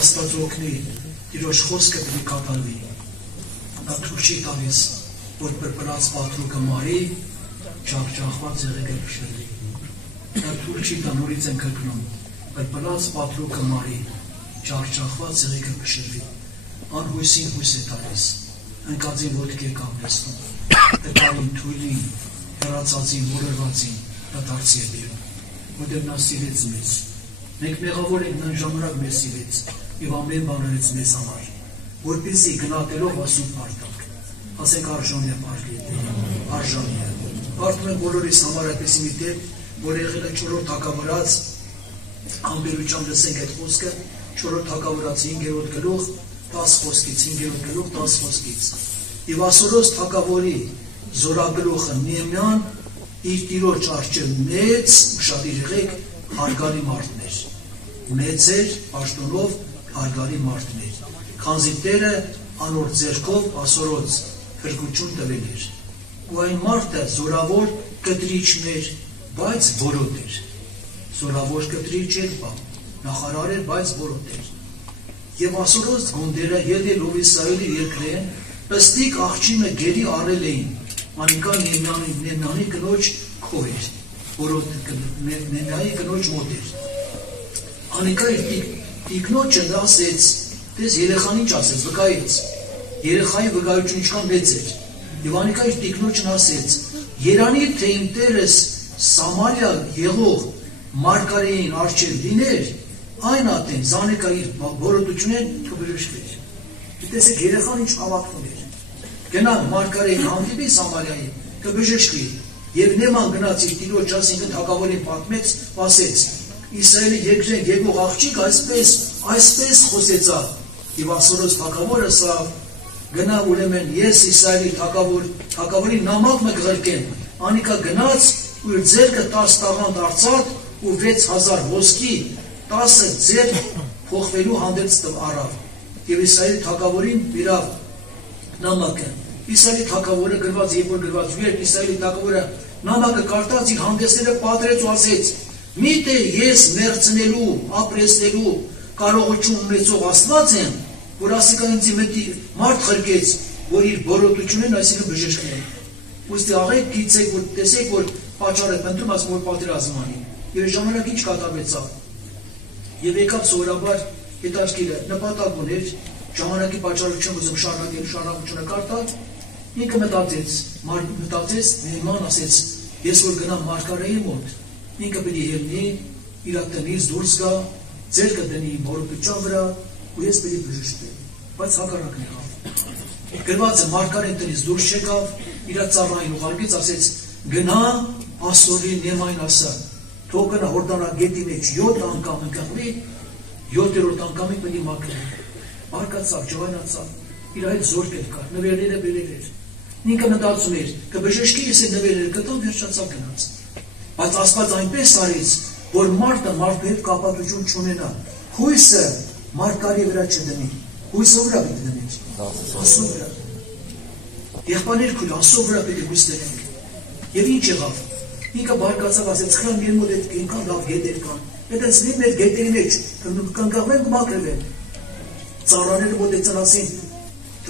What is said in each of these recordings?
Աստված օգնի, Տիրոջ խոսքը դեպի կատարվի։ Նա թույլ չի տալիս, որ բրբրած պատրուկը մարի, ջախջախված եղեգը փշրվի։ Նա թույլ չի տա, նորից են կրկնում, բրբրած պատրուկը մարի, ջախջախված եղեգը փշրվի։ Անհույսին հույս է տալիս, ընկածին ոտքի է կապեցնում, տկարին, թույլին, հեռացածին, մորերվածին, դա դարձի է բերում, որտեղ նա սիրեց մեզ։ Մենք մեղավոր ենք, նա ժամանակ մեզ սիրեց և ամեն բան արեց մեզ համար, որպեսզի գնահատելով ասում պարտանք, ասենք արժանի է արժանի է։ Բարդում եմ բոլորիս համար այդպեսի մի դեպք, որ եղել է 4-րդ թագավորաց, ամբերությամբ լսենք այդ խոսքը, 4-րդ թագավորաց 5-րդ գլուխ 10 խոսքից, 5-րդ գլուխ 10 խոսքից։ Եվ Ասորոս թագավորի զորագլուխը Նեհեմյան իր տիրոջ առջև մեծ, շատ եղեք, հարգալի մարդներ, մեծ էր պաշտոնով հարգալի մարդներ, քանզի Տերը անոր ձեռքով Ասորոց փրկություն տվել էր։ Ու այն մարդը զորավոր կտրիչ էր, բայց որոտ էր։ Զորավոր կտրիչ էր, նախարար էր, բայց որոտ էր։ Եվ Ասորոց գունդերը ելելով Իսրայելի երկրեն, ըստիկ աղջինը գերի առել էին, անիկա Նեհեմյանի կնոջ քով էր, որոտ Նեհեմյանի կնոջ մոտ էր։ Անիկա իր տիկնոջը դա ասեց, տես երեխան ինչ ասեց, վկայեց, երեխայի վկայությունը ինչքան մեծ էր, և անիկա իր տիկնոջն ասեց, երանի թե իմ տերս Սամարիա եղող մարգարեին առջև լիներ, այն ատեն զանեկա իր որոտությունեն կբժշկվեր։ Տեսեք երեխան ինչ հավատքում էր, գնա մարգարեին հանդիպի Սամարիայի, կբժշկվի, և Նեհեման գնաց իր տիրոջ, այսինքն թագավորին պատմեց, ասեց, Իսրայելի երկրեն եկող աղջիկ այսպես խոսեցավ, և Ասորոս թագավորը սա գնա ուրեմն ես Իսրայելի թագավորին նամակ մգրկեմ, անիկա գնաց ու իր ձեռքը 10 տաղանդ արծաթ ու 6000 ոսկի 10 ձեռք փոխվելու հանդերձ առավ, և Իսրայելի թագավորին բերավ նամակը։ Իսրայելի թագավորը գրված, երբ որ գրված վեր, Իսրայելի թագավորը նամակը կարդաց, իր հանդեսները պատրեց ու ասեց. Միթե ես մերձնելու, ապրեսնելու կարողություն ունեցող Աստված եմ, որ ասիկա ինձ մտի մարդ խրկեց, որ իր բորոտությունն այսինքն բժշկել։ Ուստի աղեք գիտեք, որ տեսեք, որ պատճառը փնտրում ասում որ պատերազմ անի։ Եվ ժամանակ ինչ կատարվեցավ։ Եվ եկավ սովորաբար հետաքրքիրը նպատակ ուներ, ժամանակի պատճառություն ուզում շարունակությունը կարտալ, ինքը մտածեց, Նեհեման ասեց, ես որ գնամ մարգարեի մոտ, ինքը պետք է ելնի, իր տնից դուրս գա, ձեռքը դնի բորոտության վրա, ու ես պետք է բժշկվեմ, բայց հակառակն եղավ։ Գրված է մարգարեն տնից դուրս չեկավ, իր ծառային ուղարկեց, ասեց, գնա Ասորի Նեհեմանին ասա, թող գնա Հորդանան գետի մեջ 7 անգամ ընկղմի, 7-րդ անգամին պետք է մաքրի։ Բարկացավ, ջղայնացավ, իր այդ զորք էր կար, նվերները բերել էր։ Ինքը մտածում էր, կբժշկի ես այդ նվերները կտամ, վերջացավ գնաց։ Բայց Աստված այնպես արեց, որ մարդը մարդու հետ կապատություն չունենա, հույսը մարգարեի վրա չդնի, հույսը վրա պետք է դնի, Աստծո վրա։ Եղբայրներ քույր, Աստծո վրա պետք է հույս դնենք։ Եվ ինչ եղավ։ Ինքը բարկացավ, ասեց, խլամ մեր մոտ այդ ինքան լավ գետեր կան, այդպես լինի մեր գետերի մեջ, կընկղվենք ու մաքրվենք։ Ծառաները մոտեցան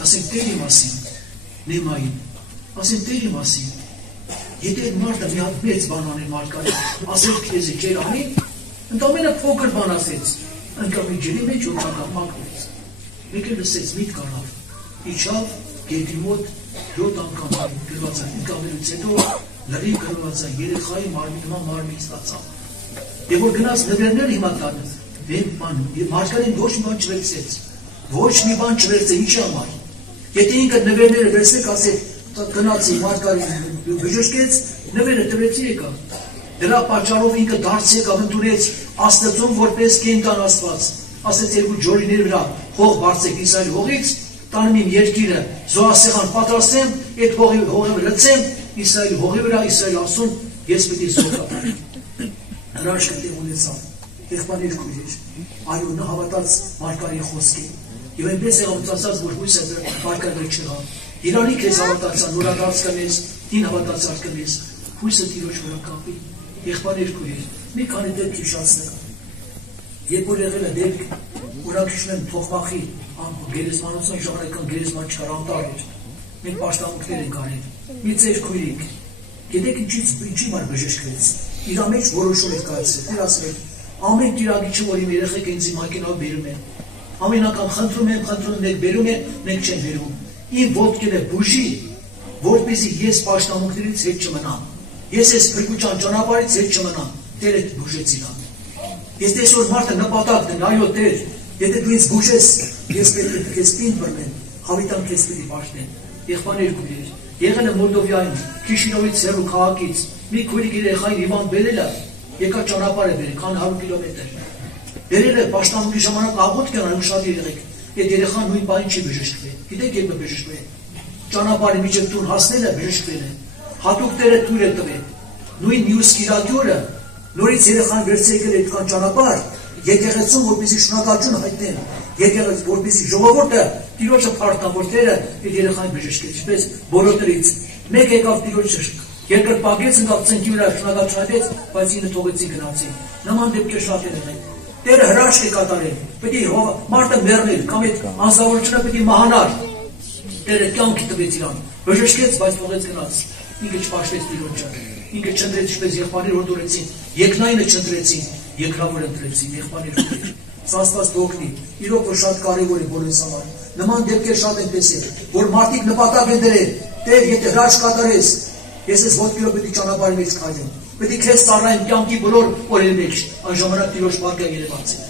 ասին Տերի մասին, Նեհեմային, ասին Տերի մասին, եթե այդ մարդը մի հատ մեծ բան անի մարգարեն, ասել քեզի ջեր անի, ընդամենը փոքր բան ասեց, ընկավ ջրի մեջ ու մաքրվեց։ Մեկը լսեց, միտք առավ, իջավ գետի մոտ 7 անգամ գրված է, ընկավելուց հետո լրիվ գրված է, երեխայի մարմին ստացավ։ Եվ որ գնաց նվերները հիմա տանը, մարգարեն ոչ մի բան չվերցեց, ոչ մի բան չվերցե, ինչի համար։ Եթե ինքը նվերները վերցեք, ասեք, գնացի մարգարեն բժշկեց, նվերը տվեցի եկավ։ Դրա պատճառով ինքը դարձ եկավ, ընդունեց Աստծուն որպես կենդան Աստված։ Ասեց երկու ջորիների վրա հող բարձեք Իսրայելի հողից, տանում իմ երկիրը, զոհասեղան պատրաստեմ, այդ հողը լցեմ Իսրայելի հողի վրա, Իսրայելի ասում, ես պետք է զոհկա։ Հրաշքը տեղ ունեցավ, եղբայրներ քույրեր, այո նա հավատաց մարգարեի խոսքին։ Եվ այնպես եղավ ասած, որ հույսը բարկադրել չեղավ։ Իրանի քեզ հավատացան, նորադարձ կնես, դին հավատացած կնես, հույսը Տիրոջ վրա կապի, եղբայրներ քույրեր, մի քանի դեպք հիշացնեմ։ Երբ որ եղել է դեպք, ուրաքիշն են թողմախի գերեզմանության ժամանակական գերեզման չկար անտարեր, մենք պաշտամունքներ ենք արել, մի ծեր քույրիկ, գիտեք ինչի մար բժշկվեց, իրա մեջ որոշում եք կայացրել, դեր ասել, ամեն տիրագիչը, որ իմ երեխեք ինձ իմ հակենավ բերում են, ամեն անգամ խնդրում եմ, մեկ բերում են, մեկ չեն բերում, իմ ոտքերը բուժի, որպեսզի ես պաշտամունքներից հետ չմնամ, ես այս փրկության ճանապարհից հետ չմնամ, Տեր է բուժեց իրան։ Ես տեսօր մարդը նպատակ դեն, այո Տեր, եթե դու ինձ բուժես, ես պետք է քեզ պինդ բռնեմ, հավիտան քեզ պետք է պաշտեն։ Եղբայրներ քույրեր, եղել է Մոլդովայում, Քիշինովից հեռու քաղաքից, մի քույրիկ երեխային հիվանդ բերել է, եկա ճանապարհ է բերել, քան 100 կիլոմետր։ Բերել է պաշտամունքի ժամանակ աղոթք են անում շատ երեխեք, այդ երեխան նույն բանին չի բժշկվել։ Գիտեք երբ է բժշկվել։ Ճանապարհի միջև տուն հասնել է, բժշկվել է։ Հատուկ Տերը թույլ է տվել։ Նույն մյուս կիրակյուրը նորից երեխան վերցրել այդքան ճանապարհ, եկեղեցում որպեսզի շնորհակալություն հայտնեն, եկեղեցի որպեսզի ժողովուրդը Տիրոջը փառքան, որ Տերը այդ երեխային բժշկեց, ինչպես բոլորներից մեկ եկավ Տիրոջը, երկրորդ պագեց ընկավ ծնկի վրա շնորհակալություն հայտնեց, բայց ինը թողեցի գնացին։ Նման դեպքեր շատ են եղել։ Տերը հրաշք է կատարել, պետք է մարդը մեռնել, կամ այդ անձնավորությունը պետք է մահանար։ Տերը կյանքի տվեց իրան, բժշկեց, բայց թողեց գնաց։ Ինքը չպաշտեց Տիրոջը, ինքը չընտրեց ինչպես եղբայրներ հորդորեցին, երկնայինը չընտրեցին, երկրավոր ընտրեցին, եղբայրներ հորդորեցին։ Աստված դօգնի, իրոք որ շատ կարևոր է բոլորիս համար։ Նման դեպքեր շատ են տեսել, որ մարդիկ նպատակ են դրել, Տեր, եթե հրաշք կատարես, ես այս ոտքերով պետք է ճանապարհի մեջ քայլեմ, պետք է քեզ ծառայեմ կյանքի բոլոր օրերի մեջ, այն ժամանակ Տիրոջ փառքը երևաց է։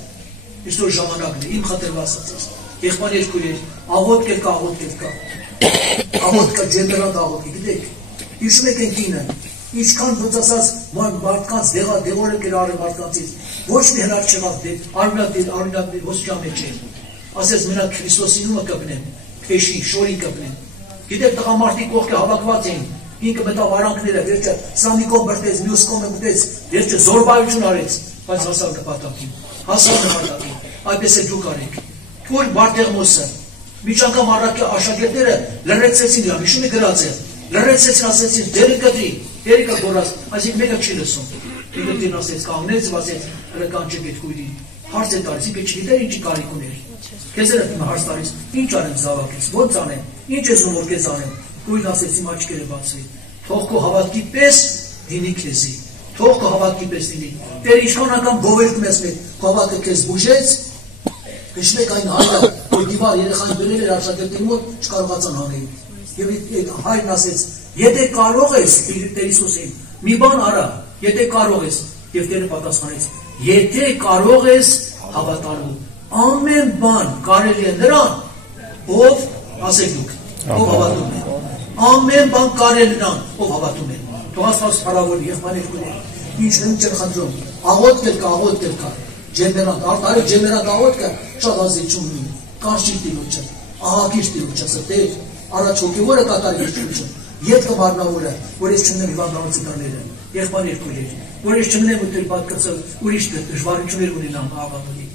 Այսօր ժամանակն է, իմ խնդրված ասած։ Եղբայրներ քույրեր, աղոթք կա, աղոթք կա, ջերմերատ աղոթք, գիտեք, հիշում եք այն կինը, ինչքան ոնց ասած մարդկանց դեղորը կերարը մարդկանցից, ոչ մի հնար չեղավ արունակ ոսկյա մեջ էին, ասեց մենակ Քրիստոսի նումը կպնեմ, քեշի, շորի կպնեմ, գիտեք տղամարդիկ կողքը հավաքված էին, ինքը մտավ արանքները, վերջը սա մի կողմ բրտեց, մյուս կողմը մտեց, վերջը զորբայություն արեց, բայց հասավ նպատակին, այդպես է դուք արեք, որ Բարտեղմոսը, միջանկամ աշակերտները լրացեցին իրան, հիշում եք գրած է, լրացեցին, ասեցին, դերը կտրի, դերը կգորած, այսինքն մեկը չի լսում, մեկը դին ասեց, կանգնեց, ասեց, հրական չեք այդ քույրին, հարց է տալիս, ինքը չգիտեր ինչի կարիք ուներ, քեզ էր հարց տալիս, ինչ անեմ զավակից, ոնց անեմ, ինչ ես ում որ քեզ անեմ, քույրն ասեց, իմ աչքերը բացվի, թող քո հավատքի պես դինի քեզի, թող քո հավատքի պես դինի, Տեր ինչքան անգամ գովերքում ես մեկ, քո հավատքը քեզ բուժեց, հիշում եք այն հայրը, որ դիվար երեխային բերել էր աշակերտների մոտ, չկարողացան հանել, եւ հայրն ասեց, եթե կարող ես, Տեր Հիսուսին, մի բան արա, եթե կարող ես, եւ Տերը պատասխանեց, եթե կարող ես հավատալու, ամեն բան կարելի է նրան, ով ասեք դուք, ով հավատում է, ամեն բան կարելի նրան, ով հավատում է, թող Աստված փառավորի, եղբայրներ քույրեր, ինչ չեմ խնդրում, աղոթք կա, ջերմերատ, արտարի ջերմերատ աղոթքը շատ ազդեցություն ունի, կարճի Տիրոջը, ահագիր Տիրոջը, Տեր, առաջ հոգևորը կատարի Տիրոջը, ետքը մարմնավորը, որ ես չունեմ հիվանդանոցիկանները, եղբայրներ քույրեր, որ ես չունեմ ուտել պատկացել, ուրիշ դժվարություններ ունենամ աղավելի,